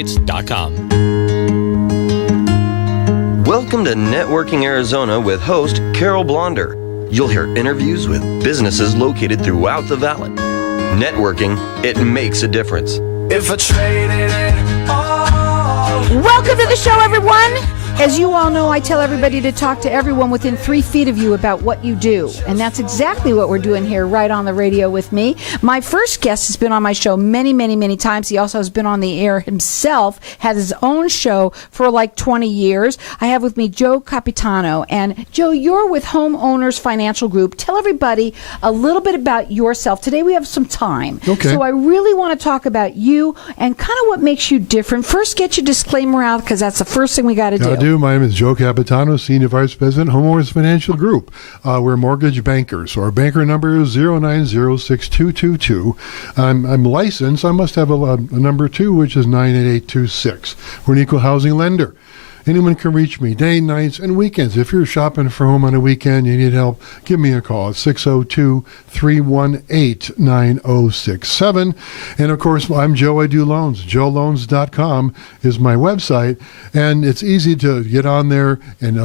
Welcome to Networking Arizona with host Carol Blonder. You'll hear interviews with businesses located throughout the valley. Networking, it makes a difference. If I traded it all. Welcome to the show, everyone. As you all know, I tell everybody to talk to everyone within 3 feet of you about what you do. And that's exactly what we're doing here right on the radio with me. My first guest has been on my show many, many, many times. He also has been on the air himself, had his own show for like 20 years. I have with me Joe Capitano. And Joe, you're with Homeowners Financial Group. Tell everybody a little bit about yourself. Today we have some time. Okay. So I really want to talk about you and kind of what makes you different. First, get your disclaimer out because that's the first thing we got to do. My name is Joe Capitano, Senior Vice President, Homeowners Financial Group. We're mortgage bankers. So our banker number is 090-6222. I'm licensed. I must have a number 2, which is 98826. We're an equal housing lender. Anyone can reach me day, nights, and weekends. If you're shopping for a home on a weekend, you need help, give me a call at 602-318-9067. And, of course, I'm Joe. I do loans. JoeLoans.com is my website. And it's easy to get on there and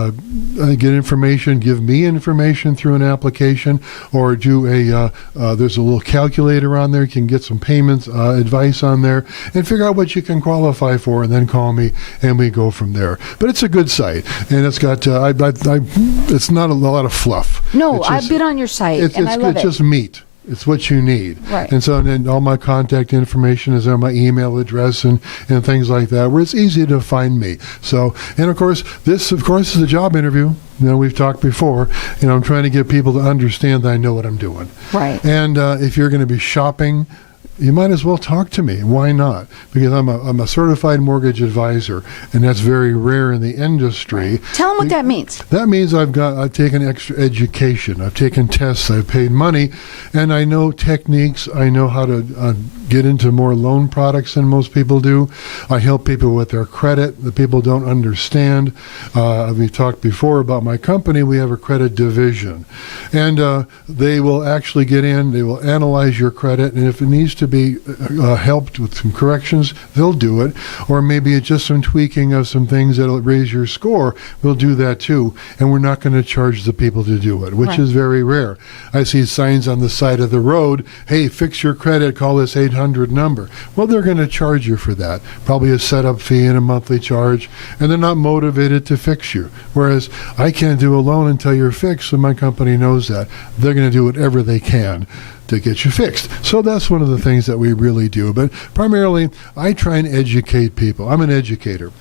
get information, give me information through an application, or do there's a little calculator on there. You can get some payments advice on there and figure out what you can qualify for, and then call me, and we go from there. But it's a good site, and it's got it's not a lot of fluff. No, I've been on your site, and I love it. It's just meat. It's what you need. Right. And so then all my contact information is on my email address and things like that, where it's easy to find me. So, and of course, this, is a job interview. You know, we've talked before. You know, I'm trying to get people to understand that I know what I'm doing. Right. And if you're going to be shopping, you might as well talk to me. Why not? Because I'm a certified mortgage advisor, and that's very rare in the industry. Tell them what that means. That means I've taken extra education. I've taken tests. I've paid money, and I know techniques. I know how to get into more loan products than most people do. I help people with their credit that people don't understand. We talked before about my company. We have a credit division, and they will actually get in. They will analyze your credit, and if it needs to be helped with some corrections, they'll do it. Or maybe it's just some tweaking of some things that'll raise your score. We'll do that too. And we're not going to charge the people to do it, which is very rare. I see signs on the side of the road, hey, fix your credit, call this 800 number. Well, they're going to charge you for that. Probably a setup fee and a monthly charge, and they're not motivated to fix you. Whereas I can't do a loan until you're fixed, and my company knows that. They're going to do whatever they can to get you fixed. So that's one of the things that we really do. But primarily, I try and educate people. I'm an educator.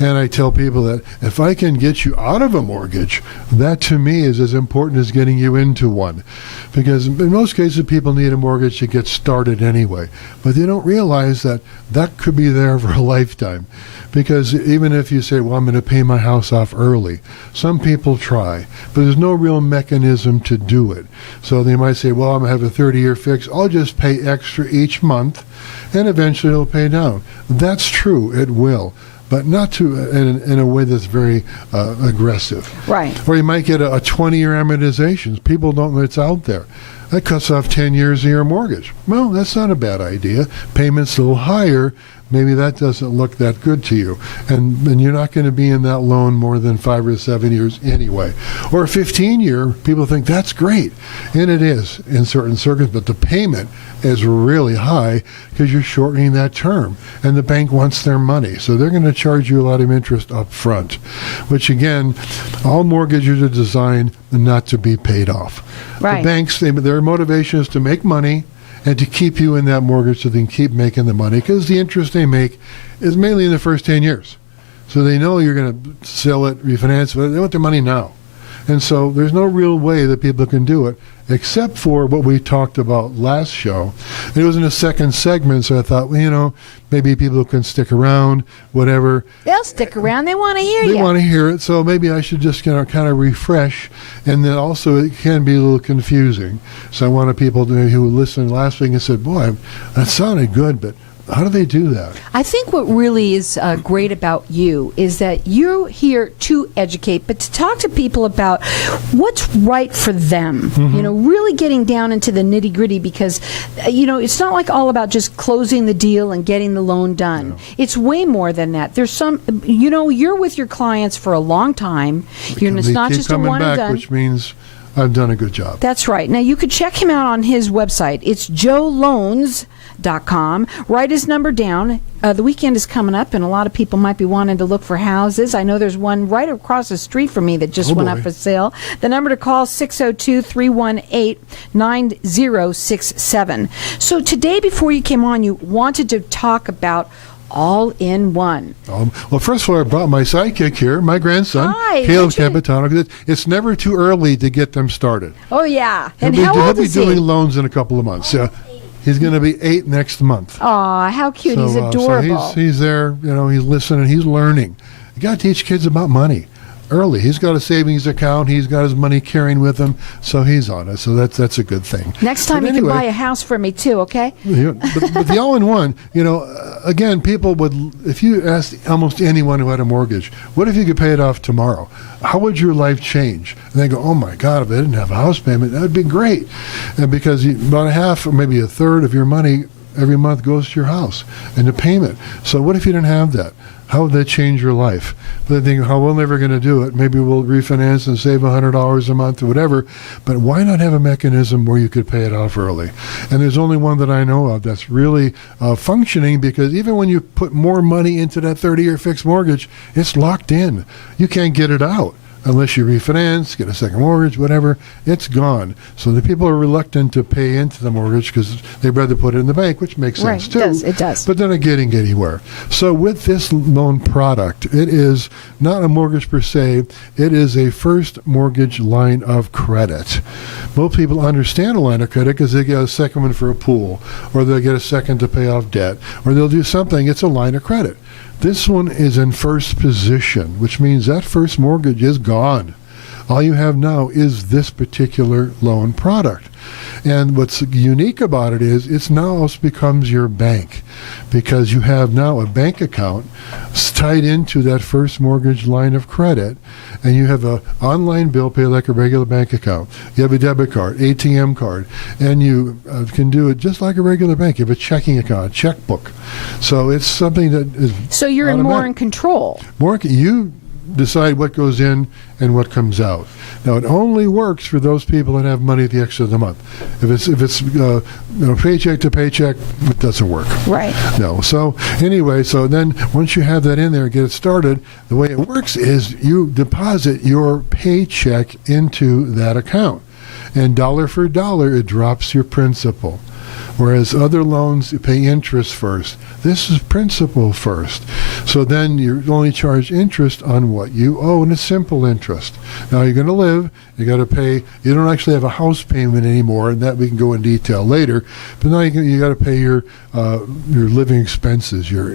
And I tell people that if I can get you out of a mortgage, that to me is as important as getting you into one. Because in most cases, people need a mortgage to get started anyway. But they don't realize that that could be there for a lifetime. Because even if you say, well, I'm going to pay my house off early, some people try, but there's no real mechanism to do it. So they might say, well, I'm going to have a 30-year fix. I'll just pay extra each month, and eventually it'll pay down. That's true. It will. But not in a way that's very aggressive. Right. Or you might get a 20-year amortization. People don't know it's out there. That cuts off 10 years of your mortgage. Well, that's not a bad idea. Payments a little higher. Maybe that doesn't look that good to you. And you're not going to be in that loan more than 5 or 7 years anyway. Or a 15-year, people think that's great. And it is in certain circumstances, but the payment is really high because you're shortening that term. And the bank wants their money. So they're going to charge you a lot of interest up front, which again, all mortgages are designed not to be paid off. Right. The banks, their motivation is to make money and to keep you in that mortgage so they can keep making the money, because the interest they make is mainly in the first 10 years. So they know you're going to sell it, refinance it, they want their money now. And so there's no real way that people can do it, except for what we talked about last show. It was in the second segment, so I thought, well, maybe people can stick around, whatever. They'll stick around. They want to hear you. They want to hear it, so maybe I should just kind of refresh. And then also it can be a little confusing. So I wanted people who listened last week and said, boy, that sounded good, but How do they do that? I think what really is great about you is that you're here to educate, but to talk to people about what's right for them. Mm-hmm. You know, really getting down into the nitty gritty, because it's not like all about just closing the deal and getting the loan done. No. It's way more than that. There's some, you're with your clients for a long time. It's They not keep just a coming one and back, done. which means I've done a good job. That's right. Now, you could check him out on his website. It's joeloans.com. Write his number down. The weekend is coming up, and a lot of people might be wanting to look for houses. I know there's one right across the street from me that just went up for sale. The number to call, 602-318-9067. So today, before you came on, you wanted to talk about all-in-one. Well, first of all, I brought my sidekick here, my grandson, Hi, Caleb how'd you- Capitano. 'Cause it's never too early to get them started. Oh, yeah. And he'll how old be is he? doing loans in a couple of months. Yeah, he's going to be 8 next month. Aw, how cute. He's adorable. So he's there, he's listening, he's learning. You got to teach kids about money early. He's got a savings account. He's got his money carrying with him, so he's on it. So that's a good thing. Next time But you anyway, can buy a house for me, too, okay? but the all-in-one, again, people would, if you asked almost anyone who had a mortgage, what if you could pay it off tomorrow? How would your life change? And they go, oh my God, if I didn't have a house payment, that would be great. And because about a half or maybe a third of your money every month goes to your house and the payment. So what if you didn't have that? How would that change your life? But they think, we're never going to do it. Maybe we'll refinance and save $100 a month or whatever. But why not have a mechanism where you could pay it off early? And there's only one that I know of that's really functioning, because even when you put more money into that 30-year fixed mortgage, it's locked in. You can't get it out. Unless you refinance, get a second mortgage, whatever, it's gone. So the people are reluctant to pay into the mortgage because they'd rather put it in the bank, which makes sense too. It does. But they're not getting anywhere. So with this loan product, it is not a mortgage per se. It is a first mortgage line of credit. Most people understand a line of credit because they get a second one for a pool, or they'll get a second to pay off debt, or they'll do something. It's a line of credit. This one is in first position, which means that first mortgage is gone. All you have now is this particular loan product. And what's unique about it is it's now becomes your bank, because you have now a bank account tied into that first mortgage line of credit, and you have an online bill pay like a regular bank account. You have a debit card, ATM card, and you can do it just like a regular bank. You have a checking account, a checkbook. So it's something that is So you're automatic. more in control. You decide what goes in and what comes out. Now, it only works for those people that have money at the extra of the month. If it's paycheck to paycheck, it doesn't work. Right. No. So anyway, so then once you have that in there, get it started, the way it works is you deposit your paycheck into that account, and dollar for dollar, it drops your principal. Whereas other loans, you pay interest first. This is principal first. So then you only charge interest on what you owe, and it's simple interest. Now you're going to live, you got to pay, you don't actually have a house payment anymore, and that we can go in detail later, but now you got to pay your living expenses, your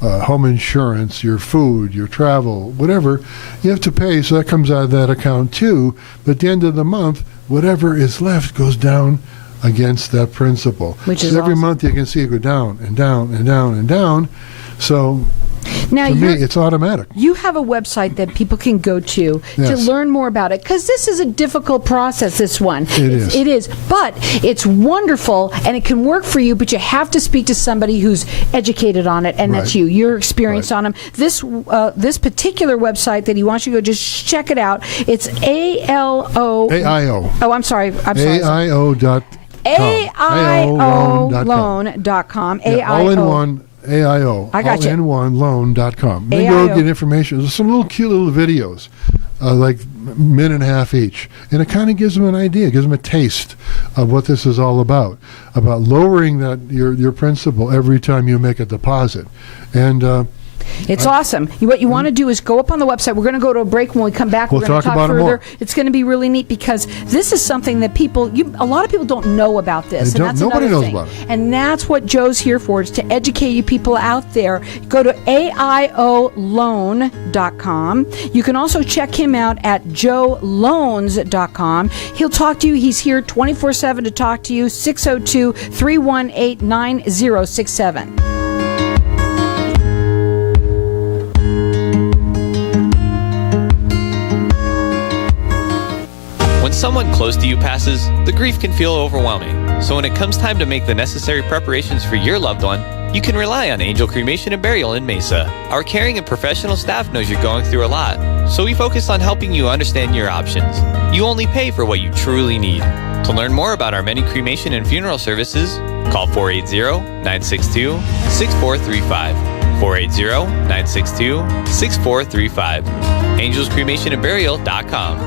home insurance, your food, your travel, whatever you have to pay, so that comes out of that account too. But at the end of the month, whatever is left goes down against that principal. Which is so every awesome. month you can see it go down and down and down and down. So Now, for me, it's automatic. you have a website that people can go to Yes. learn more about it, because this is a difficult process, this one. is. It is. But it's wonderful, and it can work for you, but you have to speak to somebody who's educated on it, and that's Right. you. Your experience Right. on them. This particular website that he wants you to go, just check it out. It's ALO. AIO. Oh, I'm sorry. AIO.com. AIO loan.com. Yeah, all in one. AIO. I got you. All-in-one-loan.com. Then go AIO. get information. There's some little cute little videos, like minute and a half each. And it kind of gives them an idea, gives them a taste of what this is all about lowering that your principal every time you make a deposit. And It's awesome. What you want to do is go up on the website. We're going to go to a break. When we come back, we're going to talk about further. it more. It's going to be really neat because this is something that a lot of people don't know about this. And that's nobody another knows thing. about it. And that's what Joe's here for, is to educate you people out there. Go to aioloan.com. You can also check him out at joeloans.com. He'll talk to you. He's here 24/7 to talk to you. 602-318-9067. When someone close to you passes, the grief can feel overwhelming. So when it comes time to make the necessary preparations for your loved one, you can rely on Angel Cremation and Burial in Mesa. Our caring and professional staff knows you're going through a lot, so we focus on helping you understand your options. You only pay for what you truly need. To learn more about our many cremation and funeral services, call 480-962-6435. 480-962-6435. AngelsCremationandBurial.com.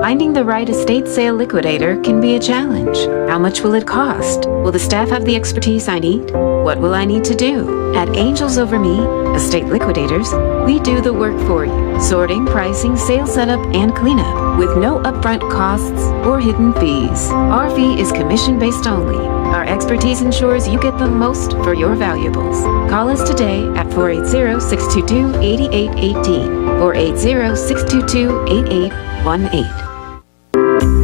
Finding the right estate sale liquidator can be a challenge. How much will it cost? Will the staff have the expertise I need? What will I need to do? At Angels Over Me, Estate Liquidators, we do the work for you. Sorting, pricing, sale setup, and cleanup with no upfront costs or hidden fees. Our fee is commission-based only. Our expertise ensures you get the most for your valuables. Call us today at 480-622-8818 or 480-622-8818.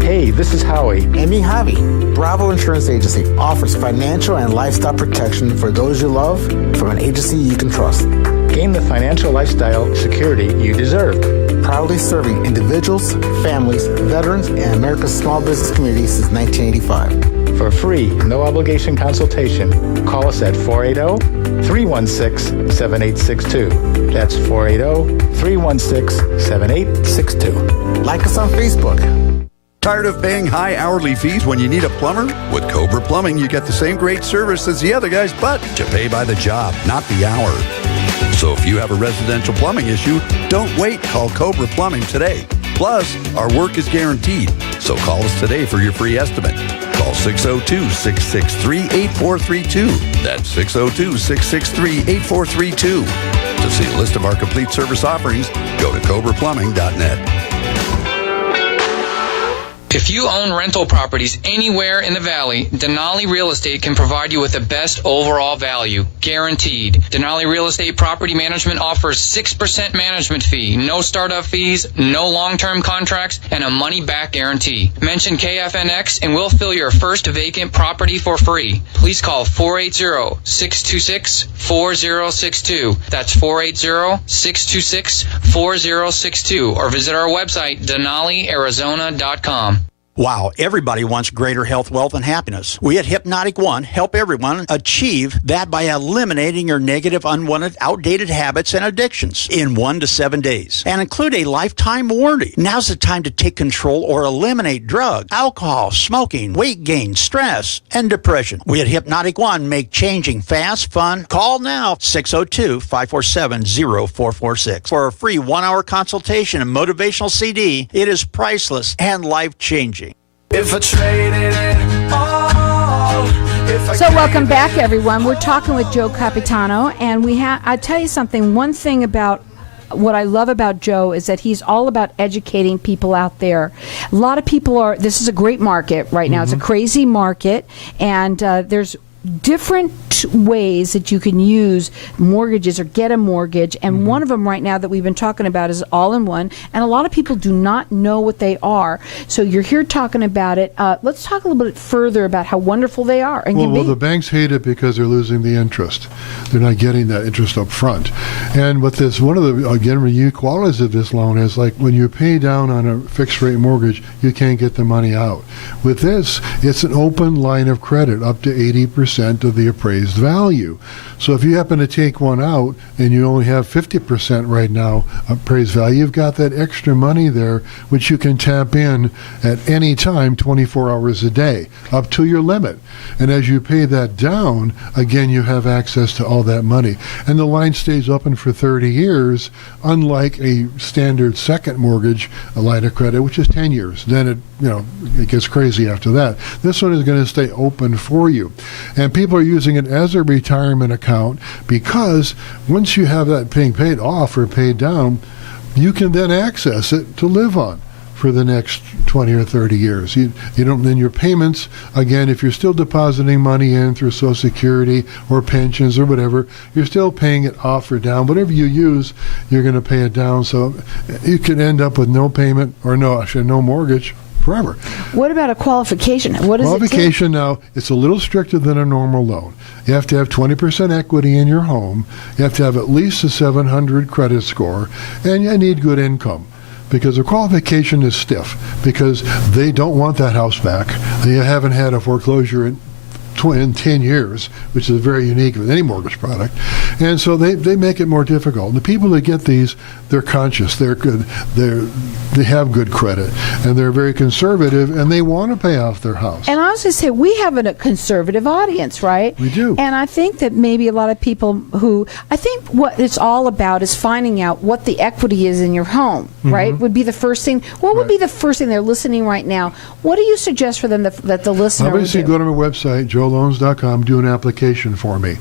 Hey, this is Howie. And me, Javi. Bravo Insurance Agency offers financial and lifestyle protection for those you love from an agency you can trust. Gain the financial lifestyle security you deserve. Proudly serving individuals, families, veterans, and America's small business community since 1985. For free, no obligation consultation, call us at 480-316-7862. That's 480-316-7862. Like us on Facebook. Tired of paying high hourly fees when you need a plumber? With Cobra Plumbing, you get the same great service as the other guys, but you pay by the job, not the hour. So if you have a residential plumbing issue, don't wait. Call Cobra Plumbing today. Plus, our work is guaranteed. So call us today for your free estimate. Call 602-663-8432. That's 602-663-8432. To see a list of our complete service offerings, go to cobraplumbing.net. If you own rental properties anywhere in the valley, Denali Real Estate can provide you with the best overall value, guaranteed. Denali Real Estate Property Management offers 6% management fee, no startup fees, no long-term contracts, and a money-back guarantee. Mention KFNX and we'll fill your first vacant property for free. Please call 480-626-4062. That's 480-626-4062 or visit our website, DenaliArizona.com. Wow, everybody wants greater health, wealth, and happiness. We at Hypnotic One help everyone achieve that by eliminating your negative, unwanted, outdated habits and addictions in 1 to 7 days and include a lifetime warranty. Now's the time to take control or eliminate drugs, alcohol, smoking, weight gain, stress, and depression. We at Hypnotic One make changing fast, fun. Call now, 602-547-0446 for a free 1-hour consultation and motivational CD. It is priceless and life-changing. If I traded it all, So welcome back, everyone. We're talking with Joe Capitano, and I tell you something. One thing about what I love about Joe is that he's all about educating people out there. A lot of people this is a great market right now. It's a crazy market, and there's different ways that you can use mortgages or get a mortgage, and one of them right now that we've been talking about is all-in-one, and a lot of people do not know what they are. So you're here talking about it. Let's talk a little bit further about how wonderful they are. And well, the banks hate it because they're losing the interest. They're not getting that interest up front. And with this, one of the, again, unique qualities of this loan is like when you pay down on a fixed rate mortgage, you can't get the money out. With this, it's an open line of credit up to 80% of the appraised value. So if you happen to take one out and you only have 50% right now appraised value, you've got that extra money there which you can tap in at any time, 24 hours a day, up to your limit. And as you pay that down, again, you have access to all that money. And the line stays open for 30 years, unlike a standard second mortgage, a line of credit, which is 10 years. Then it gets crazy after that. This one is going to stay open for you. And people are using it as a retirement account, because once you have that being paid off or paid down, you can then access it to live on for the next 20 or 30 years. You don't, then your payments, again, if you're still depositing money in through Social Security or pensions or whatever, you're still paying it off or down. Whatever you use, you're going to pay it down. So you could end up with no payment, or no mortgage forever. What about a qualification? What is qualification? Now, it's a little stricter than a normal loan. You have to have 20% equity in your home. You have to have at least a 700 credit score, and you need good income. Because the qualification is stiff, because they don't want that house back. They haven't had a foreclosure in 10 years, which is very unique with any mortgage product. And so they make it more difficult. And the people that get these, they're conscious, they're good, they have good credit, and they're very conservative, and they want to pay off their house. And I was going to say, we have a conservative audience, right? We do. And I think that maybe a lot of people who, I think what it's all about is finding out what the equity is in your home, right? Would be the first thing. What would be the first thing they're listening right now? What do you suggest for them that the listener Obviously, would do? go to my website, joeloans.com, do an application for me.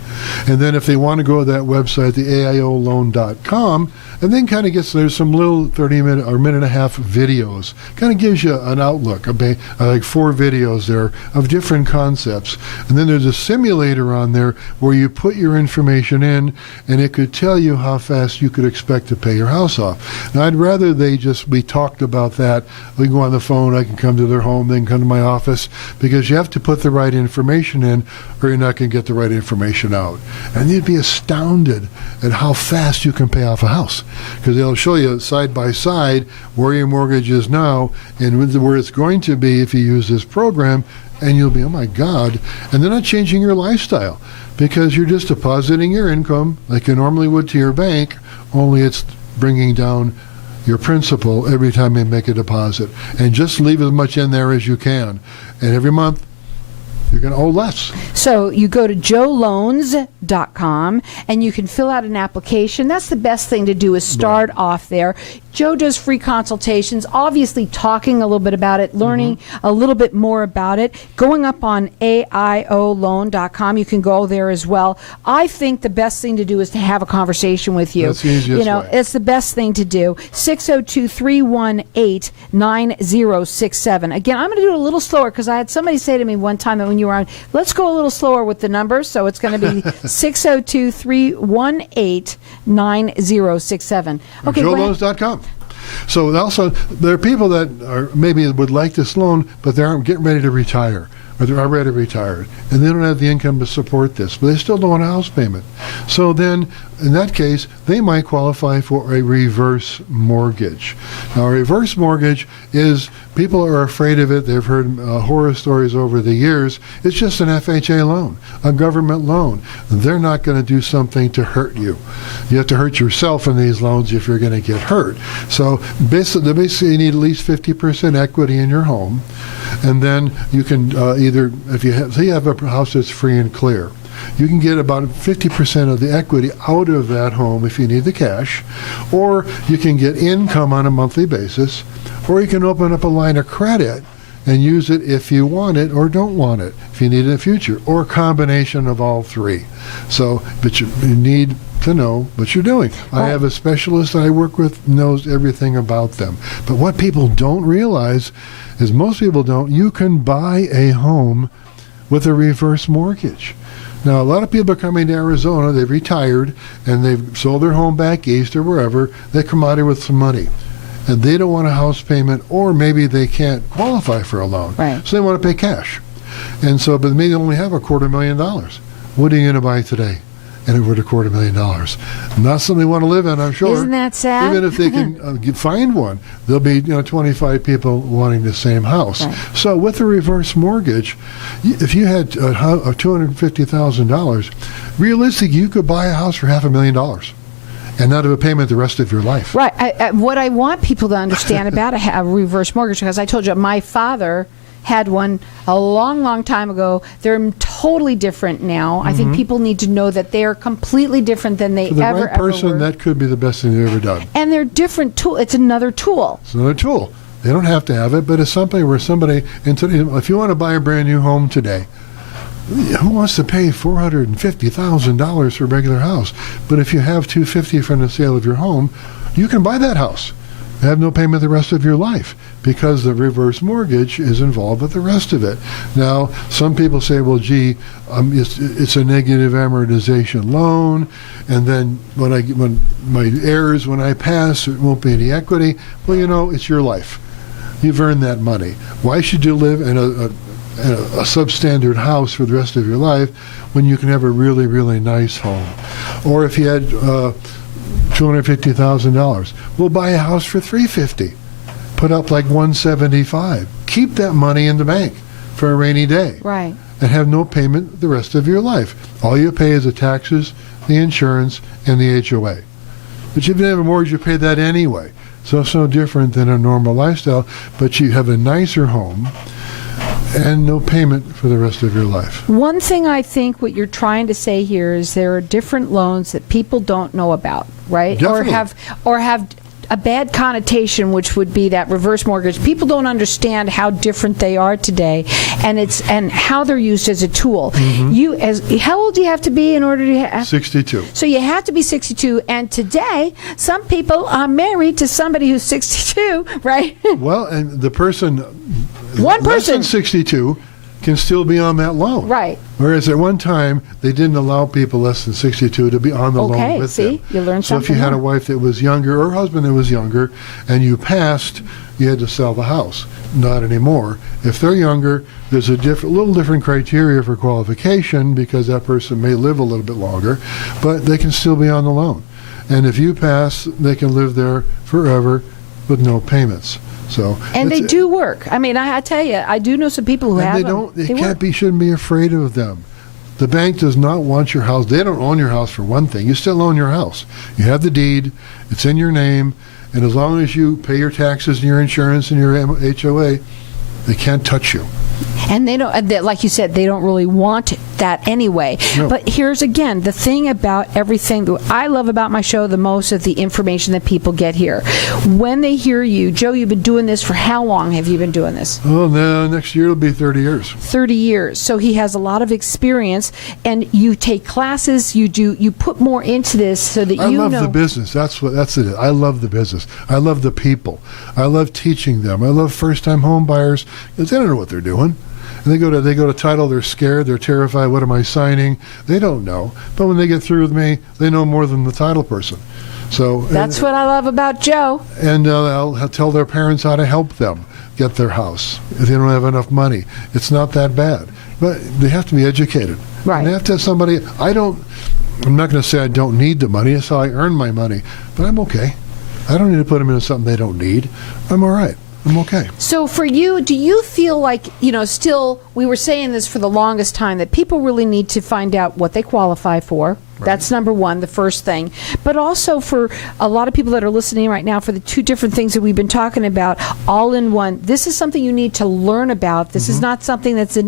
And then if they want to go to that website, the aioloan.com, and then kind of there's some little 30-minute or minute-and-a-half videos. Kind of gives you an outlook, like 4 videos there of different concepts. And then there's a simulator on there where you put your information in, and it could tell you how fast you could expect to pay your house off. Now, I'd rather we talked about that. We go on the phone, I can come to their home, they can come to my office, because you have to put the right information in, or you're not going to get the right information out. And you'd be astounded at how fast you can pay off a house, because they'll show you side by side where your mortgage is now and where it's going to be if you use this program, and you'll be, oh my God. And they're not changing your lifestyle, because you're just depositing your income like you normally would to your bank, only it's bringing down your principal every time you make a deposit. And just leave as much in there as you can. And every month, you're going to owe less. So you go to joeloans.com and you can fill out an application. That's the best thing to do, is start off there. Joe does free consultations, obviously talking a little bit about it, learning a little bit more about it. Going up on aioloan.com, you can go there as well. I think the best thing to do is to have a conversation with you. That's the easiest way. It's the best thing to do. 602-318-9067. Again, I'm going to do it a little slower, because I had somebody say to me one time that when you were on, let's go a little slower with the numbers. So it's going to be 602-318-9067. Okay, joeloans.com. So also, there are people that maybe would like this loan, but they aren't getting ready to retire, or they're already retired, and they don't have the income to support this, but they still don't want a house payment. So then, in that case, they might qualify for a reverse mortgage. Now, a reverse mortgage is, people are afraid of it. They've heard horror stories over the years. It's just an FHA loan, a government loan. They're not going to do something to hurt you. You have to hurt yourself in these loans if you're going to get hurt. So basically you need at least 50% equity in your home. And then you can either, if you have, say you have a house that's free and clear, you can get about 50% of the equity out of that home if you need the cash, or you can get income on a monthly basis, or you can open up a line of credit and use it if you want it or don't want it, if you need it in the future, or a combination of all three. So, but you need to know what you're doing. I have a specialist that I work with, knows everything about them. But what people don't realize is, most people don't, you can buy a home with a reverse mortgage. Now, a lot of people are coming to Arizona, they've retired, and they've sold their home back east or wherever. They come out here with some money, and they don't want a house payment, or maybe they can't qualify for a loan. Right. So they want to pay cash. And so, but maybe they only have $250,000. What are you going to buy today? And over $250,000. Not something they want to live in, I'm sure. Isn't that sad? Even if they can find one, there'll be 25 people wanting the same house. Right. So with a reverse mortgage, if you had $250,000, realistically, you could buy a house for $500,000 and not have a payment the rest of your life. Right. What I want people to understand about a reverse mortgage, because I told you my father had one a long, long time ago. They're totally different now. I think people need to know that they are completely different than they For the ever right person, were. that could be the best thing they've ever done. And they're different tool. It's another tool. It's another tool. They don't have to have it, but it's something where somebody, if you want to buy a brand new home today, who wants to pay $450,000 for a regular house? But if you have $250 from the sale of your home, you can buy that house. Have no payment the rest of your life because the reverse mortgage is involved with the rest of it. Now, some people say, well, gee, it's a negative amortization loan, and then when my heirs, when I pass, it won't be any equity. Well, it's your life. You've earned that money. Why should you live in a substandard house for the rest of your life when you can have a really, really nice home? Or if you had $250,000. We'll buy a house for $350,000. Put up like $175,000. Keep that money in the bank for a rainy day. Right. And have no payment the rest of your life. All you pay is the taxes, the insurance, and the HOA. But if you have a mortgage, you pay that anyway. So it's no different than a normal lifestyle, but you have a nicer home and no payment for the rest of your life. One thing I think what you're trying to say here is there are different loans that people don't know about, right? Definitely. Or have a bad connotation, which would be that reverse mortgage. People don't understand how different they are today, and how they're used as a tool. Mm-hmm. How old do you have to be in order to have? 62. So you have to be 62, and today some people are married to somebody who's 62, right? Well, and the person, One less than person 62 can still be on that loan. Right. Whereas at one time, they didn't allow people less than 62 to be on the loan with them. You learned So something if you had a more. wife that was younger or a husband that was younger and you passed, you had to sell the house. Not anymore. If they're younger, there's a little different criteria for qualification because that person may live a little bit longer, but they can still be on the loan. And if you pass, they can live there forever with no payments. So And they do work. I mean, I tell you, I do know some people who have them. They shouldn't be afraid of them. The bank does not want your house. They don't own your house for one thing. You still own your house. You have the deed. It's in your name. And as long as you pay your taxes and your insurance and your HOA, they can't touch you. And they don't, like you said, they don't really want that anyway. No. But here's again, the thing about everything that I love about my show the most is the information that people get here. When they hear you, Joe, you've been doing this for how long have you been doing this? Oh, no, next year it'll be 30 years. 30 years. So he has a lot of experience, and you take classes, you put more into this so that I you love know. the business. That's it. I love the business. I love the people. I love teaching them. I love first-time home buyers because they don't know what they're doing. And they go to title, they're scared, they're terrified, what am I signing? They don't know. But when they get through with me, they know more than the title person. So That's what I love about Joe. And I'll tell their parents how to help them get their house if they don't have enough money. It's not that bad. But they have to be educated. Right. And they have to have somebody, I'm not going to say I don't need the money. That's how I earn my money. But I'm okay. I don't need to put them into something they don't need. I'm all right. I'm okay. So for you, do you feel like, still, we were saying this for the longest time, that people really need to find out what they qualify for? Right. That's number one, the first thing. But also for a lot of people that are listening right now, for the two different things that we've been talking about, all in one, this is something you need to learn about. This is not something that's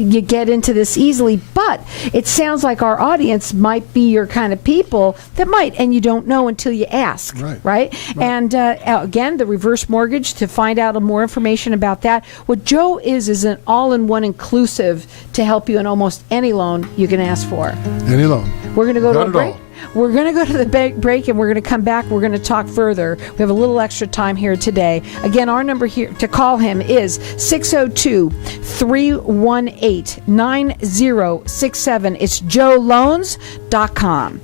you get into this easily, but it sounds like our audience might be your kind of people that might, and you don't know until you ask, right? And again, the reverse mortgage, to find out more information about that. What Joe is an all-in-one inclusive to help you in almost any loan you can ask for. Any loan. We're going to go to a Not at break. all. We're going to go to the break, and we're going to come back. We're going to talk further. We have a little extra time here today. Again, our number here to call him is 602-318-9067. It's joeloans.com.